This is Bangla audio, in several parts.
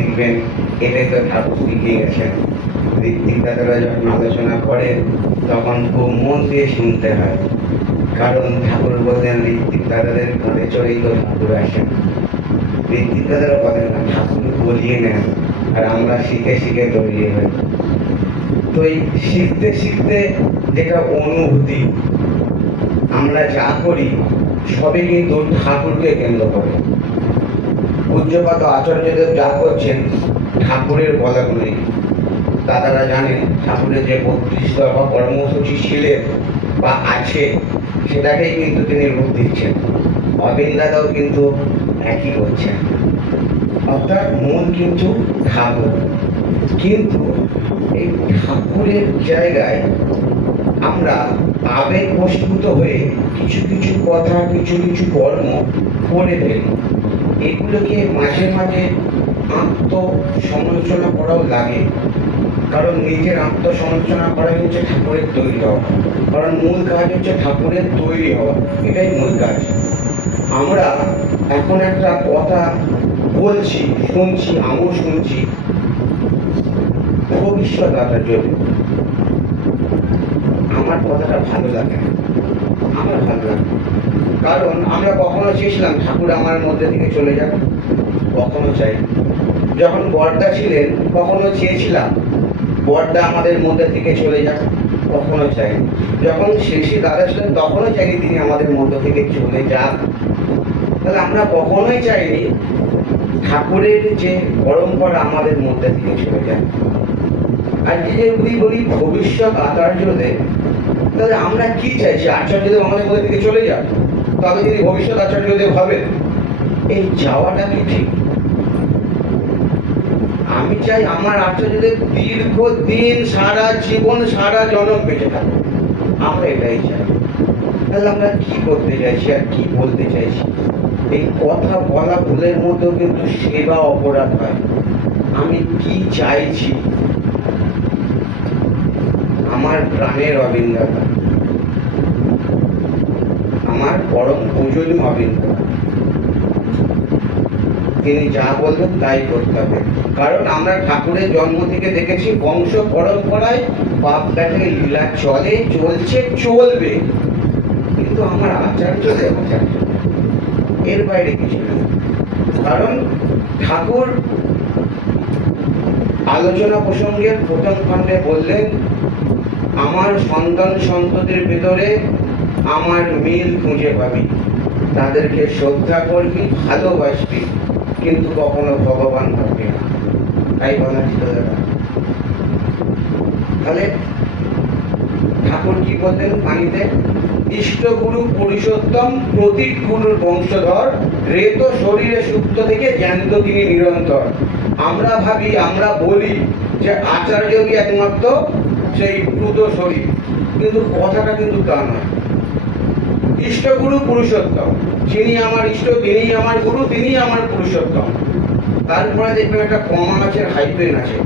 শিখবেন, এটাই তো ঠাকুর শিখিয়ে গেছেন। ঋত্বিক দাদারা যখন আলোচনা করেন তখন খুব মন দিয়ে শুনতে হয়, কারণ ঠাকুর বললেন ঋত্বিক দাদাদের ঘরে চড়েই তো ঠাকুর আসেন। ঋত্বিক দাদারা বলেন না, ঠাকুর বলিয়ে নেন, আর আমরা শিখে শিখে তৈরি হই। তো এই শিখতে শিখতে যেটা অনুভূতি, আমরা যা করি সবই কিন্তু ঠাকুরকে কেন্দ্র করে। পূজ্যপাদ আচার্যদেব যা করছেন ঠাকুরের বলাগুলি। দাদারা জানেন ঠাকুরের যে 32 দফা কর্মসূচি ছিলেন বা আছে, সেটাকেই কিন্তু তিনি রূপ দিচ্ছেন। অবিন দাদাও কিন্তু একই করছেন, অর্থাৎ মন কিন্তু ঠাকুর। কিন্তু এই ঠাকুরের জায়গায় আমরা আবেগ বশীভূত হয়ে কিছু কিছু কথা, কিছু কিছু কর্ম করে ফেলি। এগুলোকে মাঝে মাঝে আত্মসমালোচনা করাও লাগে, কারণ নিজের আত্মসমালোচনা করাই হচ্ছে ঠাকুরের তৈরি হওয়া। কারণ মূল কাজ হচ্ছে ঠাকুরের তৈরি হওয়া, এটাই মূল কাজ। আমরা এখন একটা কথা বলছি, শুনছি, আমিও শুনছি, ভবিষ্যৎ আসার জন্য আমার কথাটা ভালো লাগে না, আমার ভালো লাগে। কারণ আমরা কখনো চেয়েছিলাম ঠাকুর আমার মধ্যে থেকে চলে যাক? কখনো চাই। যখন বড়দা ছিলেন কখনো চেয়েছিলাম বড়দা আমাদের মধ্যে থেকে চলে যাক? কখনো চাই। যখন শেষে দাদা ছিলেন তখনও চাইনি তিনি আমাদের মধ্য থেকে চলে যাক। তাহলে আমরা কখনোই চাইনি ঠাকুরের যে পরম্পরা আমাদের মধ্যে থেকে চলে যায়। আর যদি বলি ভবিষ্যৎ আচার্যদের, তাহলে আমরা কি চাইছি? আচার্যদেব আমাদের মধ্যে থেকে চলে যাক, তবে তিনি ভবিষ্যৎ আচার্যদেব হবেন। এই যাওয়াটা কি ঠিক? আমি চাই আমার আচার্যদেব দীর্ঘদিন, সারা জীবন, সারা জনম বেঁচে থাকুক। আমরা এটাই চাই। তাহলে আমরা কি করতে চাইছি আর কি বলতে চাইছি? এই কথা বলা ভুলের মধ্যেও কিন্তু সেবা অপরাধ হয়। আমি কি চাইছি? আমার প্রাণের অবিন দাদা, আমার পরম পূজনীয় অবিন দাদা, তিনি যা বলবেন তাই করতে হবে। কারণ আমরা ঠাকুরের জন্ম থেকে দেখেছি বংশ পরম্পরায় বাপ বেটাকে লীলা চলে, চলছে, চলবে। কিন্তু আমার আচার্যদেব আচার্য, এর বাইরে কিছু না। কারণ ঠাকুর আলোচনা প্রসঙ্গের প্রথম খণ্ডে বললেন, আমার সন্তান সন্ততির ভিতরে আমার মিল খুঁজে পাবি, তাদেরকে শ্রদ্ধা করবি, ভালোবাসবি, কিন্তু কখনো ভগবান ভাববি না। তাই বলা ছিল দাদা। তাহলে ঠাকুর কি বলতেন বাণীতে? ইষ্টগুরু পুরুষোত্তম, প্রতীক গুরুর বংশধর, রেত শরীরে সুপ্ত থেকে জ্ঞান্ত তিনি নিরন্তর। আমরা ভাবি, আমরা বলি যে আচার্যই একমাত্র সেই প্লুত শরীর, কিন্তু কথাটা কিন্তু তা নয়। ইষ্টগুরু পুরুষোত্তম, যিনি আমার ইষ্ট, তিনি আমার গুরু, তিনি আমার পুরুষোত্তম। তারপরে দেখবেন একটা কমা আছে, হাইফেন আছে,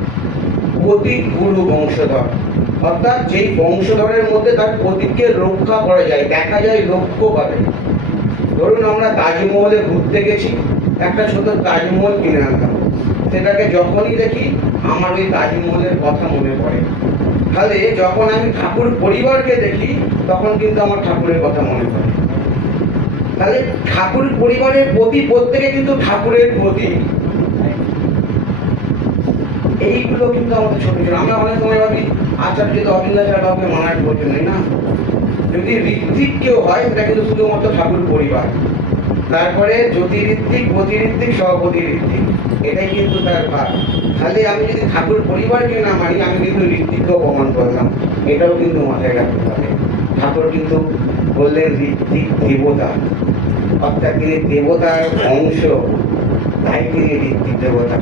প্রতীক গুরু বংশধর, অর্থাৎ যেই বংশধরের মধ্যে তার প্রতীককে রক্ষা করা যায়, দেখা যায়, লক্ষ্য করে। ধরুন আমরা তাজমহলে ঘুরতে গেছি, একটা ছোট তাজমহল কিনে আনলাম, সেটাকে যখনই দেখি আমার ওই তাজমহলের কথা মনে পড়ে। তাহলে যখন আমি ঠাকুর পরিবারকে দেখি তখন কিন্তু আমার ঠাকুরের কথা মনে পড়ে। তাহলে ঠাকুর পরিবারের প্রতি প্রত্যেকে কিন্তু ঠাকুরের প্রতি। এইগুলো কিন্তু আমাদের ছোট ছোট, আমরা অনেক সময় ভাবি আচার্য তো অবিন্দা ছাড়া কাউকে মানার করতে নেই না। যদি ঋত্বিক কেউ হয় সেটা কিন্তু শুধুমাত্র ঠাকুর পরিবার। তারপরে জ্যোতিঋত্বিক, গতিঋত্বিক, সহগতিঋত্বিক, এটাই কিন্তু তার ভাগ। তাহলে আমি যদি ঠাকুর পরিবারকে না মানি, আমি কিন্তু ঋত্বিককেও প্রমাণ করলাম। এটাও কিন্তু মাথায় রাখতে হবে। ঠাকুর কিন্তু বললেন ঋত্বিক দেবতা, অর্থাৎ তিনি দেবতার অংশ, তাই তিনি ঋত্বিক দেবতা।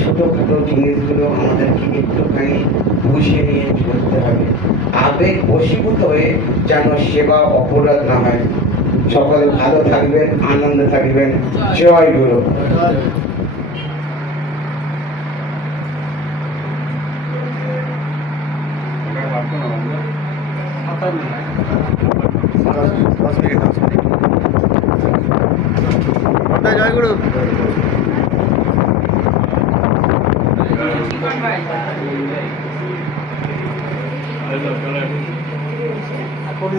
ছোটখাটো জিনিসগুলো আমাদেরকে একটুখানি বুঝিয়ে নিয়ে চলতে হবে, আবেগ বশীভূত হয়ে যেন সেবা অপরাধ না হয়। সকলে ভালো থাকবেন, আনন্দে থাকবেন। জয় গুরু। জয় গুরু। এখন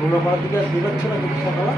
গুণপাড়ার দিকে দিবাচ্ছ না সকালে